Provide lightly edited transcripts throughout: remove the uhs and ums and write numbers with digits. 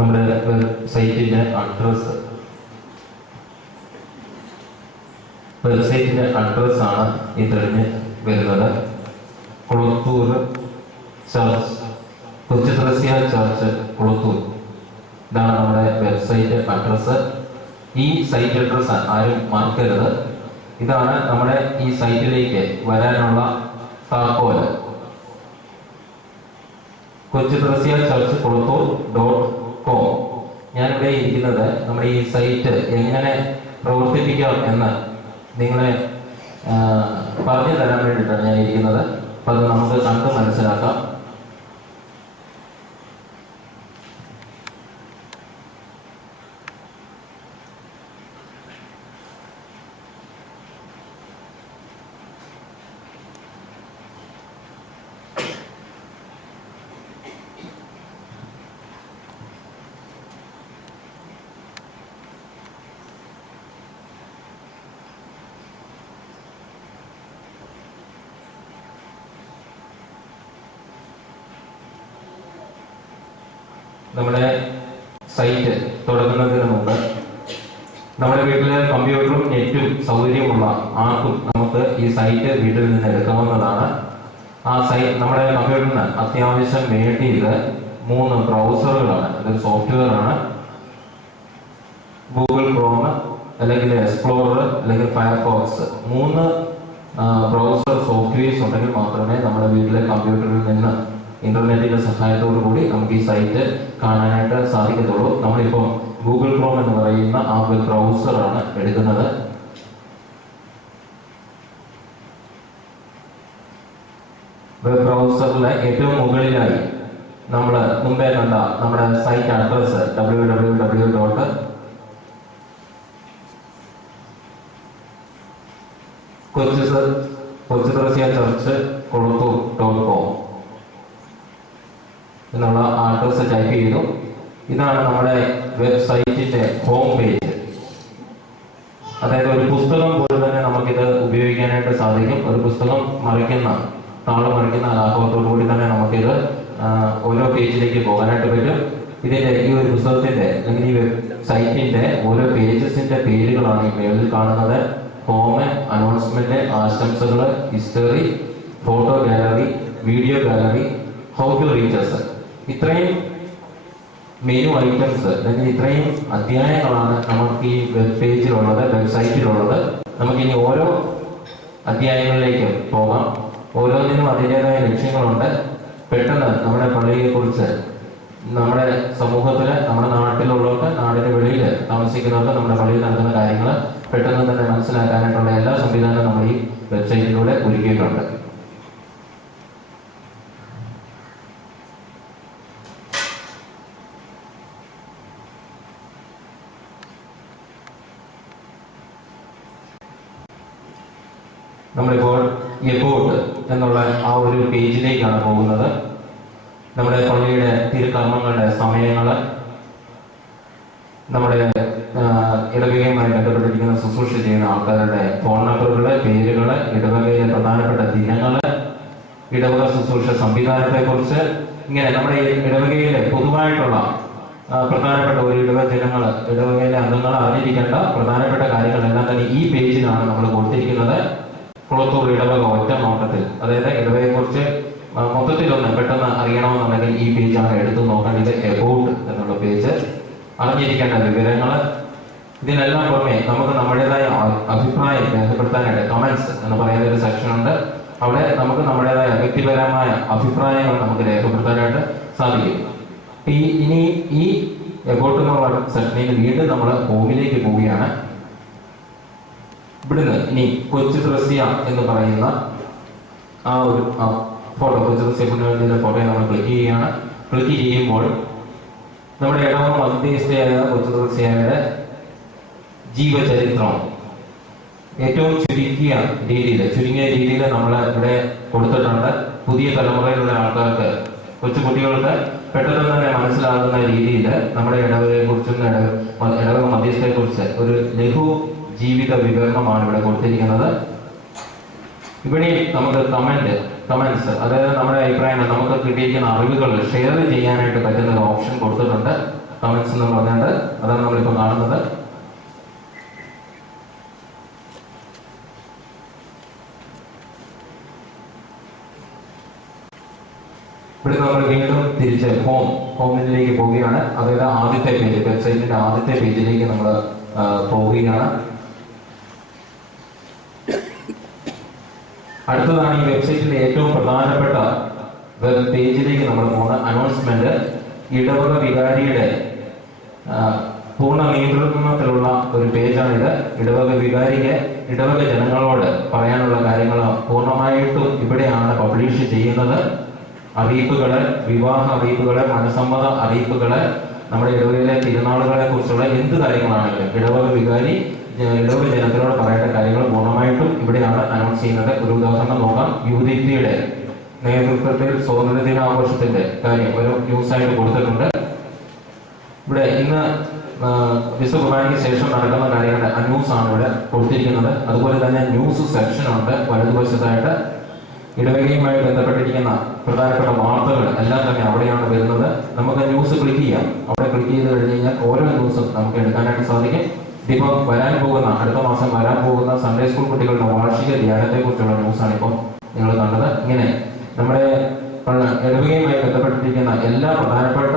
നമ്മുടെ വെബ്സൈറ്റിൻ്റെ അഡ്രസ്സാണ് ഈ തെളിഞ്ഞ് വരുന്നത്. കുളത്തൂർ ചർച്ച്, കൊച്ചു ത്രേസ്യ ചർച്ച് കുളത്തൂർ. ഇതാണ് നമ്മുടെ വെബ്സൈറ്റ് അഡ്രസ്സ്. ഈ സൈറ്റ് അഡ്രസ്സ് ആരും മറക്കരുത്. ഇതാണ് നമ്മുടെ ഈ സൈറ്റിലേക്ക് വരാനുള്ള താക്കോല്. കൊച്ചു ത്രേസ്യ ചർച്ച് കുളത്തൂർ .com. ഞാനിവിടെ ഇരിക്കുന്നത് നമ്മുടെ ഈ സൈറ്റ് എങ്ങനെ പ്രവർത്തിപ്പിക്കാം എന്ന് നിങ്ങളെ പറഞ്ഞു തരാൻ വേണ്ടിയിട്ടാണ് ഞാൻ ഇരിക്കുന്നത്. അപ്പം അത് നമുക്ക് കണ്ട് മനസ്സിലാക്കാം. നമ്മുടെ സൈറ്റ് തുടങ്ങുന്നതിന് മുമ്പ് നമ്മുടെ വീട്ടിലെ കമ്പ്യൂട്ടറും നെറ്റും സൗകര്യമുള്ള ആർക്കും നമുക്ക് ഈ സൈറ്റ് വീട്ടിൽ നിന്ന് എടുക്കാവുന്നതാണ്. ആ സൈറ്റ് നമ്മുടെ കമ്പ്യൂട്ടറിന് അത്യാവശ്യം വേണ്ടിയത് 3 ബ്രൗസറുകളാണ്. ഇതൊരു സോഫ്റ്റ്വെയർ ആണ്. ഗൂഗിൾ ക്രോം അല്ലെങ്കിൽ എക്സ്പ്ലോറർ അല്ലെങ്കിൽ ഫയർഫോക്സ് 3 ബ്രൗസർ സോഫ്റ്റ്വെയർസ് ഉണ്ടെങ്കിൽ മാത്രമേ നമ്മുടെ വീട്ടിലെ കമ്പ്യൂട്ടറിൽ നിന്ന് ഇന്റർനെറ്റിന്റെ സഹായത്തോടു കൂടി നമുക്ക് ഈ സൈറ്റ് കാണാനായിട്ട് സാധിക്കത്തുള്ളൂ. നമ്മളിപ്പോൾ ഗൂഗിൾ ക്രോം എന്ന് പറയുന്ന ആ വെബ് ബ്രൗസറാണ് എടുക്കുന്നത്. വെബ് ബ്രൗസറിലെ ഏറ്റവും മുകളിലായി നമ്മൾ മുമ്പേ കണ്ട നമ്മുടെ site address www. Kochu Thresia church Kulathoor .com എന്നുള്ള അഡ്രസ് ടൈപ്പ് ചെയ്തു. ഇതാണ് നമ്മുടെ വെബ്സൈറ്റിന്റെ ഹോം പേജ്. അതായത് ഒരു പുസ്തകം പോലെ തന്നെ നമുക്കിത് ഉപയോഗിക്കാനായിട്ട് സാധിക്കും. ഒരു പുസ്തകം താളം മറിക്കുന്ന ലാഘവത്തോടു കൂടി തന്നെ നമുക്കിത് ഓരോ പേജിലേക്ക് പോകാനായിട്ട് പറ്റും. ഇതിന്റെ ഈ ഒരു പുസ്തകത്തിന്റെ അല്ലെങ്കിൽ ഈ വെബ്സൈറ്റിന്റെ ഓരോ പേജസിന്റെ പേരുകളാണ് ഈ മേളിൽ കാണുന്നത്. ഹോം, അനൗൺസ്മെന്റ്, ആശംസകൾ, history, photo gallery, video gallery, how to reach. ഇത്രയും മെനു ഐറ്റംസ് അല്ലെങ്കിൽ ഇത്രയും അധ്യായങ്ങളാണ് നമുക്ക് ഈ വെബ് പേജിലുള്ളത്, വെബ്സൈറ്റിലുള്ളത്. നമുക്കിനി ഓരോ അധ്യായങ്ങളിലേക്കും പോകാം. ഓരോന്നിനും അതിൻ്റെതായ ലക്ഷ്യങ്ങളുണ്ട്. പെട്ടെന്ന് നമ്മുടെ പള്ളിയെക്കുറിച്ച് നമ്മുടെ സമൂഹത്തിൽ, നമ്മുടെ നാട്ടിലുള്ളവർക്ക്, നാടിന് വെളിയിൽ താമസിക്കുന്നവർക്ക് നമ്മുടെ പള്ളിയിൽ നടക്കുന്ന കാര്യങ്ങൾ പെട്ടെന്ന് തന്നെ മനസ്സിലാക്കാനായിട്ടുള്ള എല്ലാ സംവിധാനവും നമ്മൾ ഈ വെബ്സൈറ്റിലൂടെ ഒരുക്കിയിട്ടുണ്ട്. നമ്മളിപ്പോൾ എബോട്ട് എന്നുള്ള ആ ഒരു പേജിലേക്കാണ് പോകുന്നത്. നമ്മുടെ പള്ളിയുടെ തിരുക്കർമ്മങ്ങളുടെ സമയങ്ങൾ, നമ്മുടെ ഇടവകയുമായി ബന്ധപ്പെട്ടിരിക്കുന്ന ശുശ്രൂഷ ചെയ്യുന്ന ആൾക്കാരുടെ ഫോൺ നമ്പറുകൾ, പേരുകൾ, ഇടവകയിലെ പ്രധാനപ്പെട്ട ദിനങ്ങൾ, ഇടവക ശുശ്രൂഷ സംവിധാനത്തെക്കുറിച്ച്, ഇങ്ങനെ നമ്മുടെ ഇടവകയിലെ പൊതുവായിട്ടുള്ള പ്രധാനപ്പെട്ട ഒരു ഇടവകയിലെ അംഗങ്ങൾ അറിഞ്ഞിരിക്കേണ്ട പ്രധാനപ്പെട്ട കാര്യങ്ങളെല്ലാം തന്നെ ഈ പേജിലാണ് നമ്മൾ കൊടുത്തിരിക്കുന്നത്. കുളത്തൂർ ഇടവക ഒറ്റ നോട്ടത്തിൽ, അതായത് ഇടവകയെക്കുറിച്ച് മൊത്തത്തിലൊന്ന് പെട്ടെന്ന് അറിയണമെന്നുണ്ടെങ്കിൽ ഈ പേജാണ് എടുത്തു നോക്കേണ്ടത്. എബൌട്ട് എന്നുള്ള പേജ്, അറിഞ്ഞിരിക്കേണ്ട വിവരങ്ങൾ. ഇതിനെല്ലാം പുറമെ നമുക്ക് നമ്മുടേതായ അഭിപ്രായം രേഖപ്പെടുത്താനായിട്ട് കമന്റ്സ് എന്ന് പറയുന്ന ഒരു സെക്ഷൻ ഉണ്ട്. അവിടെ നമുക്ക് നമ്മുടേതായ വ്യക്തിപരമായ അഭിപ്രായങ്ങൾ നമുക്ക് രേഖപ്പെടുത്താനായിട്ട് സാധിക്കും. ഇനി ഈ എബൌട്ട് എന്നുള്ള സെക്ഷനിൽ വീണ്ടും നമ്മൾ ഹോമിലേക്ക് പോവുകയാണ്. ഇവിടുന്ന് ഇനി കൊച്ചു ത്രേസ്യ എന്ന് പറയുന്ന ആ ഒരു ഫോട്ടോ, കൊച്ചു ത്രേസ്യ ഫോട്ടോയെ നമ്മൾ ക്ലിക്ക് ചെയ്യുകയാണ്. ക്ലിക്ക് ചെയ്യുമ്പോൾ നമ്മുടെ ഇടവക മധ്യസ്ഥയായ കൊച്ചു ത്രേസ്യയുടെ ജീവചരിത്രം ഏറ്റവും ചുരുങ്ങിയ രീതിയിൽ നമ്മൾ ഇവിടെ കൊടുത്തിട്ടുണ്ട്. പുതിയ തലമുറയിലുള്ള ആൾക്കാർക്ക്, കൊച്ചുകുട്ടികൾക്ക് പെട്ടെന്ന് തന്നെ മനസ്സിലാകുന്ന രീതിയിൽ നമ്മുടെ ഇടവകയെക്കുറിച്ചും ഇടവക മധ്യസ്ഥയെക്കുറിച്ച് ഒരു ലഘു ജീവിത വിവരണമാണ് ഇവിടെ കൊടുത്തിരിക്കുന്നത്. ഇവിടെ നമുക്ക് കമന്റ്സ്, അതായത് നമ്മുടെ അഭിപ്രായങ്ങൾ, നമുക്ക് കിട്ടിയിരിക്കുന്ന അറിവുകൾ ഷെയർ ചെയ്യാനായിട്ട് പറ്റുന്ന ഒരു ഓപ്ഷൻ കൊടുത്തിട്ടുണ്ട്. കമന്റ്സ് എന്ന് പറഞ്ഞുകൊണ്ട് അതാണ് നമ്മളിപ്പോൾ കാണുന്നത്. ഇവിടെ നമ്മൾ വീണ്ടും തിരിച്ച് ഹോമിലേക്ക് പോവുകയാണ്. അതായത് ആദ്യത്തെ പേജ്, വെബ്സൈറ്റിന്റെ ആദ്യത്തെ പേജിലേക്ക് നമ്മൾ പോവുകയാണ്. അടുത്തതാണ് ഈ വെബ്സൈറ്റിന്റെ ഏറ്റവും പ്രധാനപ്പെട്ട വെബ് പേജിലേക്ക് നമ്മൾ പോകുന്ന അനൗൺസ്മെന്റ്. ഇടവക വികാരിയുടെ പൂർണ്ണ നിയന്ത്രണത്തിലുള്ള ഒരു പേജാണിത്. ഇടവക വികാരിക്ക് ഇടവക ജനങ്ങളോട് പറയാനുള്ള കാര്യങ്ങൾ പൂർണ്ണമായിട്ടും ഇവിടെയാണ് പബ്ലിഷ് ചെയ്യുന്നത്. അറിയിപ്പുകള്, വിവാഹ അറിയിപ്പുകള്, മനസമ്മത അറിയിപ്പുകള്, നമ്മുടെ ഇടവകയിലെ തിരുനാളുകളെ കുറിച്ചുള്ള എന്ത് കാര്യങ്ങളാണെങ്കിലും ഇടവക വികാരി ഇടവക ജനത്തിനോട് പറയേണ്ട കാര്യങ്ങൾ പൂർണ്ണമായിട്ടും ഇവിടെയാണ് അനൗൺസ് ചെയ്യുന്നത്. ഒരു ഉദാഹരണം നോക്കാം. UDP-യുടെ നേതൃത്വത്തിൽ സ്വാതന്ത്ര്യ ദിനാഘോഷത്തിന്റെ കാര്യം ഒരു ന്യൂസായിട്ട് കൊടുത്തിട്ടുണ്ട്. ഇവിടെ ഇന്ന് വിശുദ്ധ കുർബാനയ്ക്ക് ശേഷം നടക്കുന്ന കാര്യങ്ങളുടെ ന്യൂസ് ആണ് ഇവിടെ കൊടുത്തിരിക്കുന്നത്. അതുപോലെ തന്നെ ന്യൂസ് സെക്ഷൻ ഉണ്ട് വലതുവശത്തായിട്ട്. ഇടവകയുമായി ബന്ധപ്പെട്ടിരിക്കുന്ന പ്രധാനപ്പെട്ട വാർത്തകൾ എല്ലാം തന്നെ അവിടെയാണ് വരുന്നത്. നമുക്ക് ന്യൂസ് ക്ലിക്ക് ചെയ്യാം. അവിടെ ക്ലിക്ക് ചെയ്ത് കഴിഞ്ഞ് കഴിഞ്ഞാൽ ഓരോ ന്യൂസും നമുക്ക് എടുക്കാനായിട്ട് സാധിക്കും. ഇതിപ്പോൾ വരാൻ പോകുന്ന, അടുത്ത മാസം വരാൻ പോകുന്ന സൺഡേ സ്കൂൾ കുട്ടികളുടെ വാർഷിക ധ്യാനത്തെ കുറിച്ചുള്ള ന്യൂസാണ് ഇപ്പോൾ നിങ്ങൾ കണ്ടത്. ഇങ്ങനെ നമ്മുടെ ഇടവകയുമായി ബന്ധപ്പെട്ടിരിക്കുന്ന എല്ലാ പ്രധാനപ്പെട്ട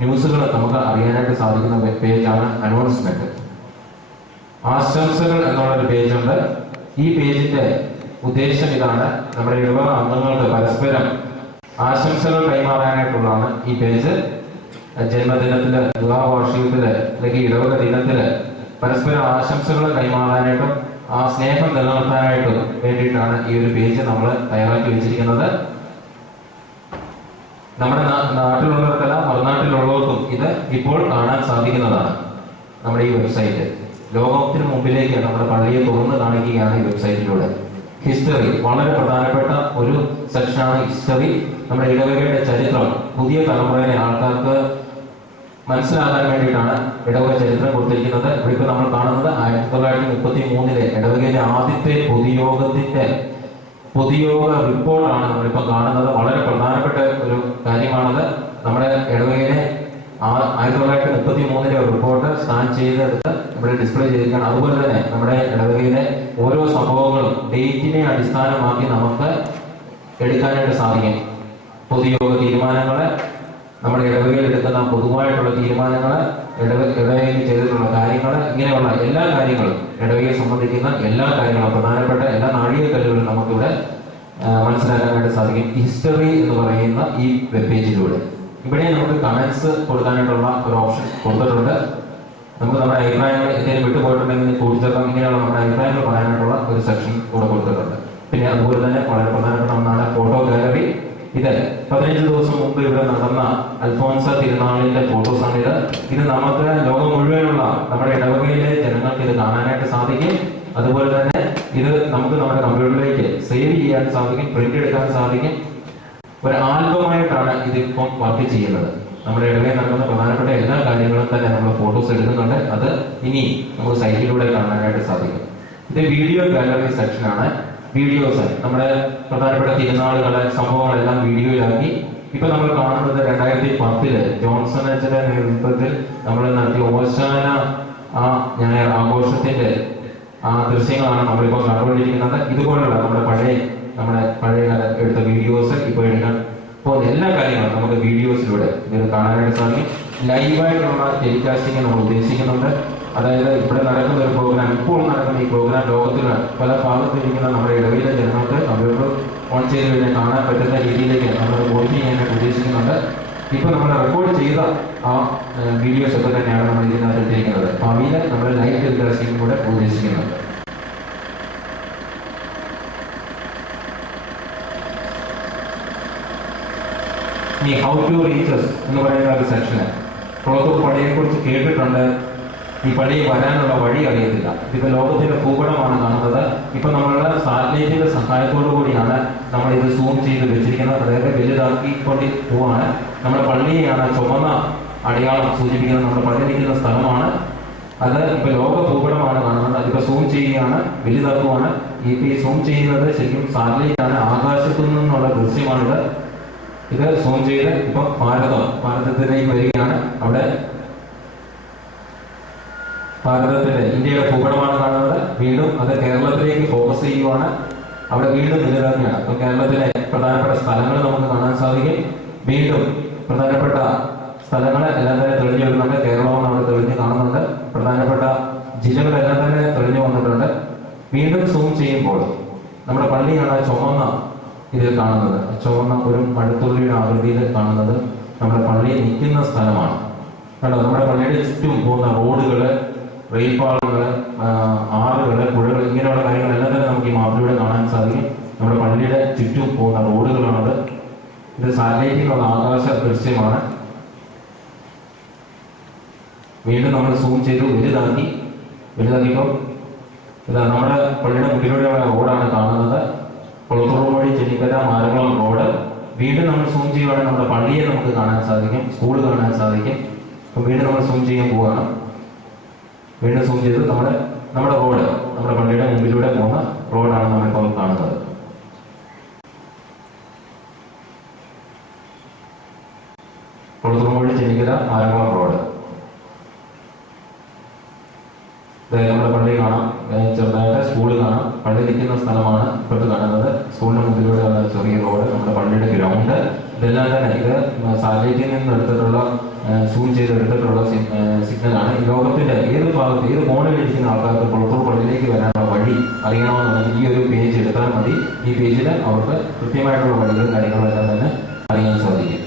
ന്യൂസുകളും നമുക്ക് അറിയാനായിട്ട് സാധിക്കുന്ന പേജാണ് അനൗൺസ്മെന്റ്. ആശംസകൾ എന്നുള്ളൊരു പേജുണ്ട്. ഈ പേജിന്റെ ഉദ്ദേശം ഇതാണ്. നമ്മുടെ ഇടവക അംഗങ്ങൾക്ക് പരസ്പരം ആശംസകൾ കൈമാറാനായിട്ടുള്ളതാണ് ഈ പേജ്. ജന്മദിനത്തില്, വിവാഹ വാർഷികത്തില്, അല്ലെങ്കിൽ ഇടവക ദിനത്തില് പരസ്പരം ആശംസകൾ കൈമാറാനായിട്ടും ആ സ്നേഹം നിലനിർത്താനായിട്ടും വേണ്ടിയിട്ടാണ് ഈ ഒരു പേജ് നമ്മൾ തയ്യാറാക്കി വെച്ചിരിക്കുന്നത്. നമ്മുടെ നാട്ടിലുള്ളവർക്കല്ല, മറുനാട്ടിലുള്ളവർക്കും ഇത് ഇപ്പോൾ കാണാൻ സാധിക്കുന്നതാണ്. നമ്മുടെ ഈ വെബ്സൈറ്റ് ലോകത്തിന് മുമ്പിലേക്ക് നമ്മുടെ പള്ളിയെ തുറന്ന് കാണിക്കുകയാണ് ഈ വെബ്സൈറ്റിലൂടെ. ഹിസ്റ്ററി വളരെ പ്രധാനപ്പെട്ട ഒരു സെക്ഷനാണ് ഹിസ്റ്ററി. നമ്മുടെ ഇടവകയുടെ ചരിത്രം പുതിയ തലമുറയിലെ ആൾക്കാർക്ക് മനസ്സിലാക്കാൻ വേണ്ടിയിട്ടാണ് ഇടവക ചരിത്രം കൊടുത്തിരിക്കുന്നത്. ഇവിടെ നമ്മൾ കാണുന്നത് 1933 ഇടവകയിലെ ആദ്യത്തെ പൊതുയോഗ റിപ്പോർട്ടാണ് നമ്മളിപ്പോൾ കാണുന്നത്. വളരെ പ്രധാനപ്പെട്ട ഒരു കാര്യമാണത്. നമ്മുടെ ഇടവകയിലെ 1933 റിപ്പോർട്ട് സ്കാൻ ചെയ്തെടുത്ത് ഇവിടെ ഡിസ്പ്ലേ ചെയ്തിരിക്കുകയാണ്. അതുപോലെ തന്നെ നമ്മുടെ ഇടവകയിലെ ഓരോ സംഭവങ്ങളും ഡേറ്റിനെ അടിസ്ഥാനമാക്കി നമുക്ക് എടുക്കാനായിട്ട് സാധിക്കും. പൊതുയോഗ തീരുമാനങ്ങള്, നമ്മുടെ ഇടവകയിൽ എടുക്കുന്ന പൊതുവായിട്ടുള്ള തീരുമാനങ്ങള്, ഇടവകയിൽ ചെയ്തിട്ടുള്ള കാര്യങ്ങൾ, ഇങ്ങനെയുള്ള എല്ലാ കാര്യങ്ങളും ഇടവകയെ സംബന്ധിക്കുന്ന എല്ലാ കാര്യങ്ങളും പ്രധാനപ്പെട്ട എല്ലാ നാഴികക്കല്ലുകളും നമുക്കിവിടെ മനസ്സിലാക്കാനായിട്ട് സാധിക്കും ഹിസ്റ്ററി എന്ന് പറയുന്ന ഈ വെബ് പേജിലൂടെ. ഇവിടെ നമുക്ക് കമന്റ്സ് കൊടുക്കാനായിട്ടുള്ള ഒരു ഓപ്ഷൻ കൊടുത്തിട്ടുണ്ട്. നമുക്ക് നമ്മുടെ അഭിപ്രായങ്ങൾ എന്തെങ്കിലും വിട്ടുപോയിട്ടുണ്ടെങ്കിൽ കൂട്ടിച്ചേർക്കാം. ഇങ്ങനെയുള്ള നമ്മുടെ അഭിപ്രായങ്ങൾ പറയാനായിട്ടുള്ള ഒരു സെക്ഷൻ കൂടെ കൊടുത്തിട്ടുണ്ട്. പിന്നെ അതുപോലെ തന്നെ വളരെ പ്രധാനപ്പെട്ട ഒന്നാണ് ഫോട്ടോ ഗാലറി. ഇത് 15 ദിവസം മുമ്പ് ഇവിടെ നടന്ന അൽഫോൻസ തിരുനാളിന്റെ ഫോട്ടോസാണ് ഇത്. ഇത് നമുക്ക് ലോകം മുഴുവനുള്ള നമ്മുടെ ഇടവകയിലെ ജനങ്ങൾക്ക് ഇത് കാണാനായിട്ട് സാധിക്കും. അതുപോലെ തന്നെ ഇത് നമുക്ക് നമ്മുടെ കമ്പ്യൂട്ടറിലേക്ക് സേവ് ചെയ്യാൻ സാധിക്കും, പ്രിന്റ് എടുക്കാൻ സാധിക്കും. ഒരു ആൽബമായിട്ടാണ് ഇതിപ്പം വർക്ക് ചെയ്യുന്നത്. നമ്മുടെ ഇടവകയിൽ നടക്കുന്ന പ്രധാനപ്പെട്ട എല്ലാ കാര്യങ്ങളും തന്നെ നമ്മൾ ഫോട്ടോസ് എടുക്കുന്നുണ്ട്. അത് ഇനി നമുക്ക് സൈറ്റിലൂടെ കാണാനായിട്ട് സാധിക്കും. ഇത് വീഡിയോ ഗാലറി സെക്ഷനാണ്. വീഡിയോസ് നമ്മുടെ പ്രധാനപ്പെട്ട തിരുനാളുകളെ സംഭവങ്ങളെല്ലാം വീഡിയോയിലാക്കി. ഇപ്പൊ നമ്മൾ കാണുന്നത് 2010 ജോൺസൺ അച്ഛന്റെ നേതൃത്വത്തിൽ നമ്മൾ നടത്തിയ ഓശാന ഞായർ ആഘോഷത്തിന്റെ ദൃശ്യങ്ങളാണ് നമ്മളിപ്പോൾ കണ്ടുകൊണ്ടിരിക്കുന്നത്. ഇതുപോലുള്ള നമ്മുടെ പഴയ എടുത്ത വീഡിയോസ് ഇപ്പോൾ എടുക്കാൻ പോകുന്ന എല്ലാ കാര്യങ്ങളും നമുക്ക് വീഡിയോസിലൂടെ ഇത് കാണാനായിട്ട് സാധിക്കും. ലൈവായിട്ടുള്ള ടെലികാസ്റ്റിംഗ് നമ്മൾ ഉദ്ദേശിക്കുന്നുണ്ട്. അതായത് ഇവിടെ നടക്കുന്ന ഒരു പ്രോഗ്രാം, ഇപ്പോൾ നടക്കുന്ന ഈ പ്രോഗ്രാം ലോകത്തിൽ പല ഭാഗത്തിരിക്കുന്ന നമ്മുടെ ഇടവയിലെ ജനങ്ങൾക്ക് കമ്പ്യൂട്ടർ ഓൺ ചെയ്ത് കഴിഞ്ഞാൽ കാണാൻ പറ്റുന്ന രീതിയിലേക്ക് നമ്മൾ മോഡിഫൈ ചെയ്യാനായിട്ട് ഉദ്ദേശിക്കുന്നുണ്ട്. ഇപ്പോൾ നമ്മൾ റെക്കോർഡ് ചെയ്ത വീഡിയോസ് ഒക്കെ തന്നെയാണ് നമ്മൾ ഇതിനകത്ത് ഇട്ടിരിക്കുന്നത്. ഭാവിയിൽ നമ്മൾ ലൈവ് ടെലികാസ്റ്റിംഗ് കൂടെ ഉദ്ദേശിക്കുന്നുണ്ട്. ഈ ഹൗ ടു റീച്ചസ് എന്ന് പറയുന്ന ഒരു സെക്ഷന് പുറത്തൂർ പള്ളിയെ കുറിച്ച് കേട്ടിട്ടുണ്ട്. ഈ പള്ളി വരാനുള്ള വഴി അറിയത്തില്ല. ഇപ്പൊ ലോകത്തിന്റെ ഭൂപടമാണ് കാണുന്നത്. ഇപ്പൊ നമ്മളുടെ സാറ്റലൈറ്റിന്റെ സഹായത്തോടു കൂടിയാണ് നമ്മൾ ഇത് സൂം ചെയ്ത് വെച്ചിരിക്കുന്നത്. അതായത് വലുതാക്കിക്കൊണ്ട് പോവാണ്. നമ്മുടെ പള്ളിയാണ് ചുവന്ന അടയാളം സൂചിപ്പിക്കുന്നത്. നമ്മുടെ പള്ളി നിൽക്കുന്ന സ്ഥലമാണ് അത്. ഇപ്പൊ ലോക ഭൂപടമാണ് കാണുന്നത്. അതിപ്പോ സൂം ചെയ്യുകയാണ്, വലുതാക്കുവാണ്. ഇപ്പൊ ഈ സൂം ചെയ്യുന്നത് ശരിക്കും സാറ്റലൈറ്റ് ആണ്. ആകാശത്തു നിന്നുള്ള ദൃശ്യമാണിത്. ഇത് സൂം ചെയ്ത് ഇപ്പൊ ഭാരതത്തിലേക്ക് വരികയാണ്. അവിടെ ഭാരതത്തിന്റെ ഇന്ത്യയുടെ ഭൂപടമാണ് കാണുന്നത്. വീണ്ടും അത് കേരളത്തിലേക്ക് ഫോക്കസ് ചെയ്യുവാണ്. അവിടെ വീണ്ടും നിലനിർത്തിയാണ്. അപ്പൊ കേരളത്തിലെ പ്രധാനപ്പെട്ട സ്ഥലങ്ങൾ നമുക്ക് കാണാൻ സാധിക്കും. വീണ്ടും പ്രധാനപ്പെട്ട സ്ഥലങ്ങൾ എല്ലാം തന്നെ തെളിഞ്ഞു വരുന്നുണ്ട്. കേരളവും നമ്മൾ തെളിഞ്ഞ് കാണുന്നുണ്ട്. പ്രധാനപ്പെട്ട ജില്ലകളെല്ലാം തന്നെ തെളിഞ്ഞു വന്നിട്ടുണ്ട്. വീണ്ടും സൂം ചെയ്യുമ്പോൾ നമ്മുടെ പള്ളിയാണ് ചുവന്ന ഇതിൽ കാണുന്നത്. ചുവന്ന ഒരു മഴത്തുള്ളിയുടെ ആകൃതിയിൽ കാണുന്നത് നമ്മുടെ പള്ളി നിൽക്കുന്ന സ്ഥലമാണ്. കണ്ടോ, നമ്മുടെ പള്ളിയുടെ ചുറ്റും പോകുന്ന റോഡുകള്, റെയിൽപാളങ്ങള്, ആറുകള്, പുഴകൾ, ഇങ്ങനെയുള്ള കാര്യങ്ങളെല്ലാം തന്നെ നമുക്ക് ഈ മാപ്പിലൂടെ കാണാൻ സാധിക്കും. നമ്മുടെ പള്ളിയുടെ ചുറ്റും പോകുന്ന റോഡുകളാണത്. ഇത് സാറ്റലൈറ്റിലുള്ള ആകാശ ദൃശ്യമാണ്. വീണ്ടും നമ്മൾ സൂം ചെയ്തു വലുതാക്കിയപ്പോൾ ഇതാ നമ്മുടെ പള്ളിയുടെ മുന്നിലൂടെയുള്ള റോഡാണ് കാണുന്നത്. കൊളത്തൂർ വഴി ചെന്നിക്കര മാരകുളം റോഡ്. വീണ്ടും നമ്മൾ സൂം ചെയ്യുവാണെങ്കിൽ നമ്മുടെ പള്ളിയെ നമുക്ക് കാണാൻ സാധിക്കും, സ്കൂൾ കാണാൻ സാധിക്കും. അപ്പം വീണ്ടും നമ്മൾ സൂം ചെയ്യാൻ പോവുകയാണ്. വീണ്ടും സൂം ചെയ്ത് നമ്മുടെ റോഡ്, നമ്മുടെ പള്ളിയുടെ മുമ്പിലൂടെ പോകുന്ന റോഡാണ് നമ്മളിപ്പോൾ കാണുന്നത്. കൊളത്തൂർ വഴി ചെന്നിക്കര മാരകുളം റോഡ്. നമ്മുടെ പള്ളി കാണാം, ചെറുതായിട്ട് സ്കൂള് കാണാം. പള്ളി നിൽക്കുന്ന സ്ഥലമാണ് ഇപ്പോഴത്തെ കാണുന്നത്. സ്കൂളിന് മുമ്പിലൂടെയുള്ള ചെറിയ റോഡ്, നമ്മുടെ പള്ളിയുടെ ഗ്രൗണ്ട്, ഇതെല്ലാം തന്നെ ഇത് സാറ്റലൈറ്റിൽ നിന്ന് എടുത്തിട്ടുള്ള സൂം ചെയ്ത് എടുത്തിട്ടുള്ള സിഗ്നലാണ്. ഈ ലോകത്തിന്റെ ഏത് ഭാഗത്ത് ഏത് കോണിലിരിക്കുന്ന ആൾക്കാർക്ക് കൊളത്തൂർ പള്ളിയിലേക്ക് വരാനുള്ള വഴി അറിയണമെന്നുണ്ടെങ്കിൽ ഈ ഒരു പേജ് എടുത്താൽ മതി. ഈ പേജിൽ അവർക്ക് കൃത്യമായിട്ടുള്ള വഴികളും കാര്യങ്ങളും എല്ലാം തന്നെ അറിയാൻ സാധിക്കും.